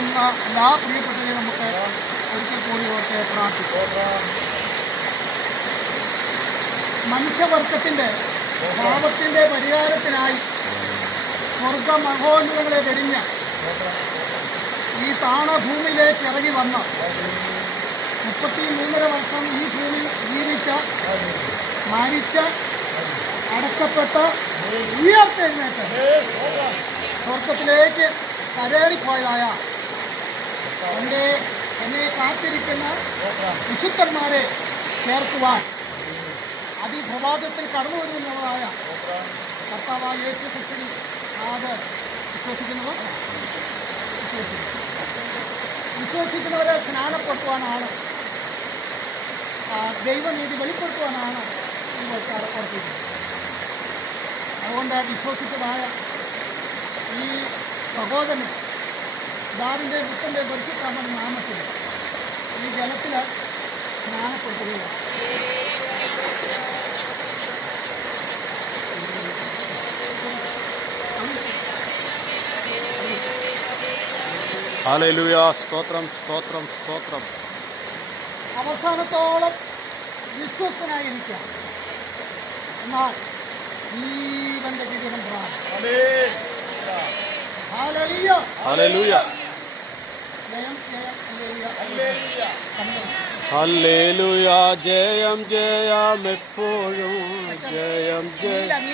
വന്ന എല്ലാ പ്രിയപ്പെട്ടവരെയും നമുക്ക് ഒരിക്കൽ കൂടി ഓർത്ത് പ്രാർത്ഥിക്കാം. മനുഷ്യവർഗത്തിൻ്റെ പാപത്തിൻ്റെ പരിഹാരത്തിനായി സ്വർഗ മഹോന്നതങ്ങളെ വെടിഞ്ഞ് ഈ താണഭൂമിയിലേക്ക് ഇറങ്ങി വന്ന 33.5 വർഷം ഈ ഭൂമി ജീവിച്ച, മരിച്ച്, അടക്കപ്പെട്ട്, ഉയർത്തെഴുന്നേറ്റ് സ്വർഗത്തിലേക്ക് കരേറിപ്പോയതായ എന്നെ കാത്തിരിക്കുന്ന വിശുദ്ധന്മാരെ ചേർക്കുവാൻ അതിപ്രഭാതത്തിൽ കടന്നു വരുന്നതായ കർത്താവായ യേശു ക്രിസ്തുവിൽ അത് വിശ്വസിക്കുന്നവരെ സ്നാനപ്പെടുത്തുവാനാണ്, ദൈവനീതി വെളിപ്പെടുത്തുവാനാണ് ഈ ആൾക്കാർ ഓർപ്പിക്കുന്നത്. അതുകൊണ്ട് വിശ്വസിച്ചതായ ഈ സഹോദരൻ പിതാവിൻ്റെ പുത്രൻ്റെ പരിശുദ്ധാത്മാവിന്റെ നാമത്തിൽ ഈ ജലത്തിൽ സ്നാനപ്പെടുത്തുകയാണ്. ഹല്ലേലൂയ. സ്തോത്രം, സ്തോത്രം, സ്തോത്രം. അവസാനത്തോളം വിശ്വസ്തനായിരിക്കാം. എന്നാൽ ജീവന്റെ കിരീടം ഹല്ലേലൂയ. ഹല്ലേലൂയ. ജയം ജയം എപ്പോഴും ജയം ജയം.